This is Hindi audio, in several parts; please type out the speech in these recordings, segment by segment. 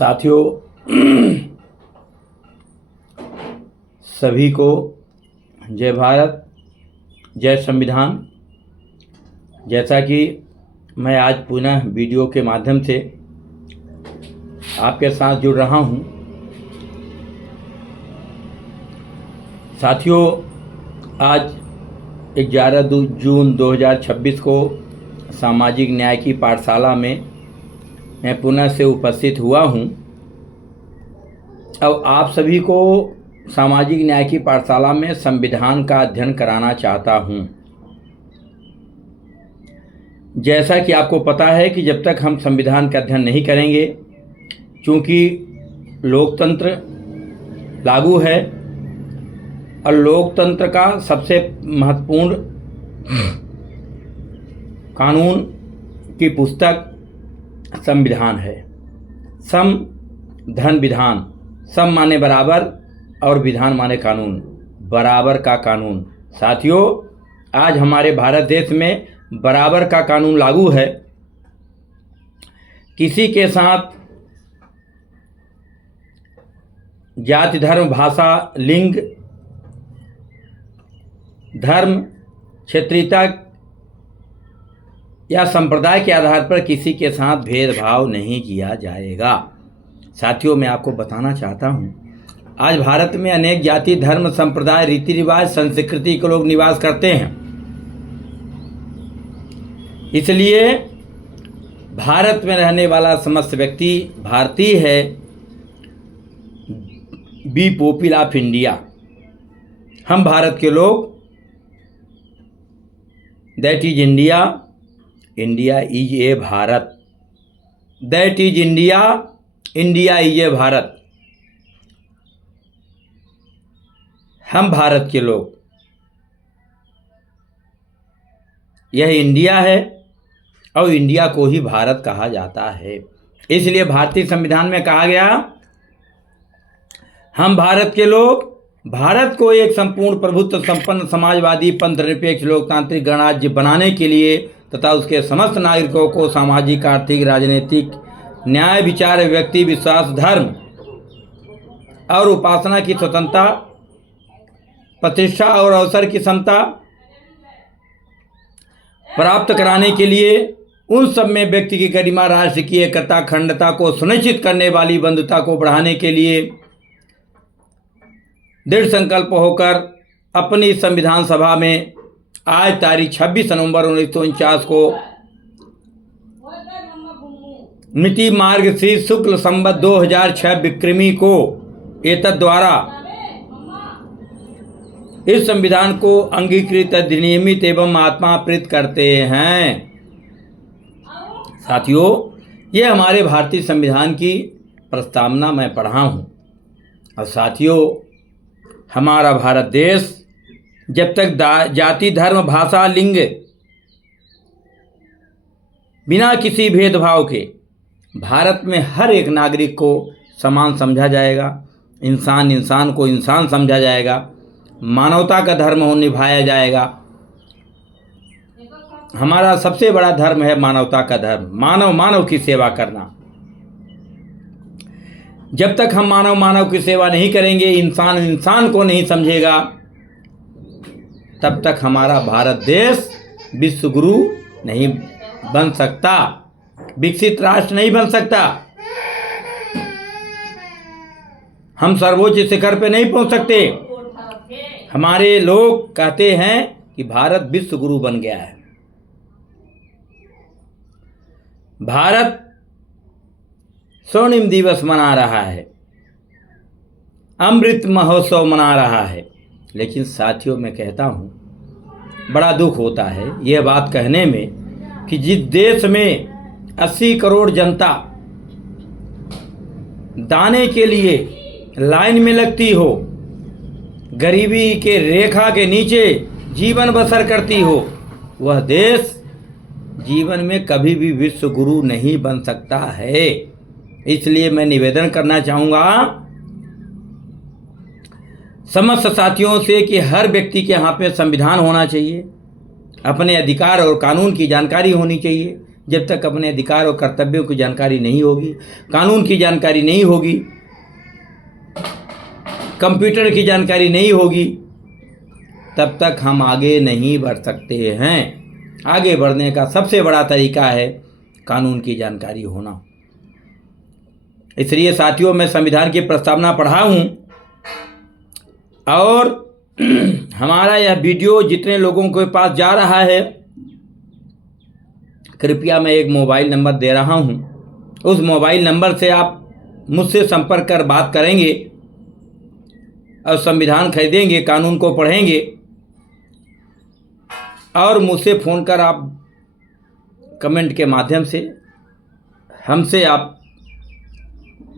साथियों, सभी को जय भारत, जय संविधान। जैसा कि मैं आज पुनः वीडियो के माध्यम से आपके साथ जुड़ रहा हूं। साथियों, आज 11 जून 2026 को सामाजिक न्याय की पाठशाला में मैं पुनः से उपस्थित हुआ हूं। अब आप सभी को सामाजिक न्याय की पाठशाला में संविधान का अध्ययन कराना चाहता हूं। जैसा कि आपको पता है कि जब तक हम संविधान का अध्ययन नहीं करेंगे, चूँकि लोकतंत्र लागू है और लोकतंत्र का सबसे महत्वपूर्ण कानून की पुस्तक संविधान है। सम धन विधान, सम माने बराबर और विधान माने कानून, बराबर का कानून। साथियों, आज हमारे भारत देश में बराबर का कानून लागू है। किसी के साथ जाति, धर्म, भाषा, लिंग, धर्म, क्षेत्रीयता या संप्रदाय के आधार पर किसी के साथ भेदभाव नहीं किया जाएगा। साथियों, मैं आपको बताना चाहता हूँ, आज भारत में अनेक जाति, धर्म, संप्रदाय, रीति रिवाज, संस्कृति के लोग निवास करते हैं। इसलिए भारत में रहने वाला समस्त व्यक्ति भारतीय है। बी पीपल ऑफ इंडिया, हम भारत के लोग। That is India, India is a Bharat. That is India, India is a Bharat. हम भारत के लोग, यह इंडिया है और इंडिया को ही भारत कहा जाता है। इसलिए भारतीय संविधान में कहा गया, हम भारत के लोग भारत को एक संपूर्ण प्रभुत्व संपन्न समाजवादी पंथनिरपेक्ष लोकतांत्रिक गणराज्य बनाने के लिए तथा उसके समस्त नागरिकों को सामाजिक, आर्थिक, राजनीतिक, न्याय, विचार, व्यक्ति विश्वास, धर्म और उपासना की स्वतंत्रता, प्रतिष्ठा और अवसर की समता प्राप्त कराने के लिए उन सब में व्यक्ति की गरिमा, राष्ट्र की एकता, अखंडता को सुनिश्चित करने वाली बंधुता को बढ़ाने के लिए दृढ़ संकल्प होकर अपनी संविधान सभा में आज तारीख 26 नवंबर 1949 को मिति मार्गशीर्ष शुक्ल संवत 2006 विक्रमी को एतद् द्वारा इस संविधान को अंगीकृत, अधिनियमित एवं आत्माप्रीत करते हैं। साथियों, ये हमारे भारतीय संविधान की प्रस्तावना मैं पढ़ा हूँ। और साथियों, हमारा भारत देश जब तक जाति, धर्म, भाषा, लिंग बिना किसी भेदभाव के भारत में हर एक नागरिक को समान समझा जाएगा, इंसान को इंसान समझा जाएगा, मानवता का धर्म निभाया जाएगा। हमारा सबसे बड़ा धर्म है मानवता का धर्म, मानव की सेवा करना। जब तक हम मानव की सेवा नहीं करेंगे, इंसान को नहीं समझेगा, तब तक हमारा भारत देश विश्व गुरु नहीं बन सकता, विकसित राष्ट्र नहीं बन सकता, हम सर्वोच्च शिखर पे नहीं पहुंच सकते। हमारे लोग कहते हैं कि भारत विश्व गुरु बन गया है। भारत स्वर्णिम दिवस मना रहा है, अमृत महोत्सव मना रहा है। लेकिन साथियों, मैं कहता हूँ, बड़ा दुख होता है यह बात कहने में कि जिस देश में 80 करोड़ जनता दाने के लिए लाइन में लगती हो, गरीबी के रेखा के नीचे जीवन बसर करती हो, वह देश जीवन में कभी भी विश्व गुरु नहीं बन सकता है। इसलिए मैं निवेदन करना चाहूँगा समस्त साथियों से कि हर व्यक्ति के यहाँ पे संविधान होना चाहिए, अपने अधिकार और कानून की जानकारी होनी चाहिए। जब तक अपने अधिकार और कर्तव्यों की जानकारी नहीं होगी, कानून की जानकारी नहीं होगी, कंप्यूटर की जानकारी नहीं होगी, तब तक हम आगे नहीं बढ़ सकते हैं। आगे बढ़ने का सबसे बड़ा तरीका है कानून की जानकारी होना। इसलिए साथियों, मैं संविधान की प्रस्तावना पढ़ा हूँ और हमारा यह वीडियो जितने लोगों के पास जा रहा है, कृपया मैं एक मोबाइल नंबर दे रहा हूँ। उस मोबाइल नंबर से आप मुझसे संपर्क कर बात करेंगे और संविधान खरीदेंगे, कानून को पढ़ेंगे और मुझसे फ़ोन कर आप कमेंट के माध्यम से हमसे आप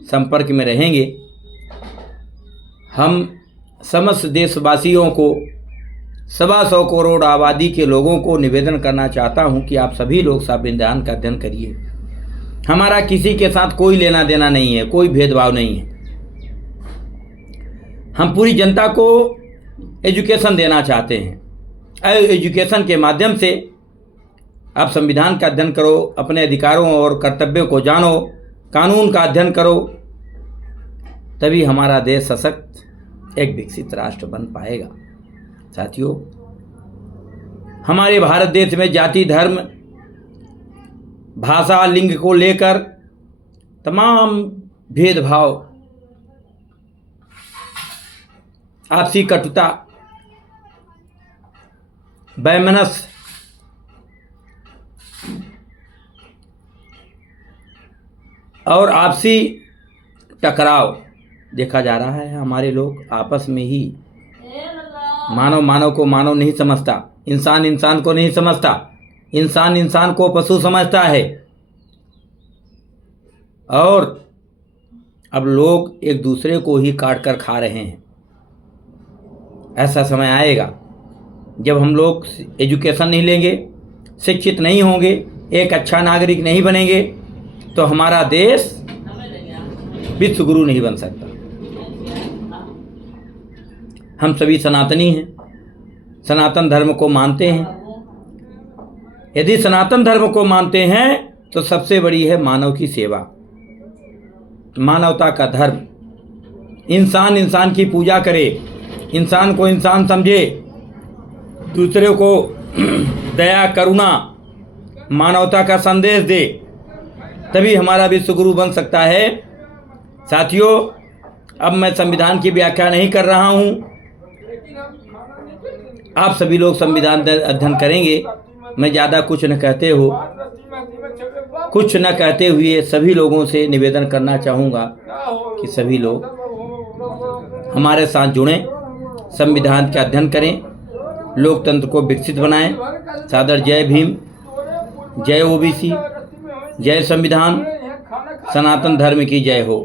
संपर्क में रहेंगे। हम समस्त देशवासियों को, 125 करोड़ आबादी के लोगों को निवेदन करना चाहता हूं कि आप सभी लोग संविधान का अध्ययन करिए। हमारा किसी के साथ कोई लेना देना नहीं है, कोई भेदभाव नहीं है। हम पूरी जनता को एजुकेशन देना चाहते हैं। एजुकेशन के माध्यम से आप संविधान का अध्ययन करो, अपने अधिकारों और कर्तव्यों को जानो, कानून का अध्ययन करो, तभी हमारा देश सशक्त एक विकसित राष्ट्र बन पाएगा। साथियों, हमारे भारत देश में जाति, धर्म, भाषा, लिंग को लेकर तमाम भेदभाव, आपसी कटुता, वैमनस्य, और आपसी टकराव देखा जा रहा है। हमारे लोग आपस में ही मानव को मानव नहीं समझता, इंसान इंसान को नहीं समझता, इंसान इंसान को पशु समझता है। और अब लोग एक दूसरे को ही काट कर खा रहे हैं। ऐसा समय आएगा जब हम लोग एजुकेशन नहीं लेंगे, शिक्षित नहीं होंगे, एक अच्छा नागरिक नहीं बनेंगे, तो हमारा देश विश्व गुरु नहीं बन सकता। हम सभी सनातनी हैं, सनातन धर्म को मानते हैं। यदि सनातन धर्म को मानते हैं तो सबसे बड़ी है मानव की सेवा, मानवता का धर्म। इंसान इंसान की पूजा करे, इंसान को इंसान समझे, दूसरे को दया, करुणा, मानवता का संदेश दे, तभी हमारा विश्व गुरु बन सकता है। साथियों, अब मैं संविधान की व्याख्या नहीं कर रहा हूँ। आप सभी लोग संविधान अध्ययन करेंगे। मैं ज़्यादा कुछ न कहते हुए सभी लोगों से निवेदन करना चाहूँगा कि सभी लोग हमारे साथ जुड़ें, संविधान का अध्ययन करें, लोकतंत्र को विकसित बनाएं। सादर जय भीम, जय ओबीसी, जय संविधान, सनातन धर्म की जय हो।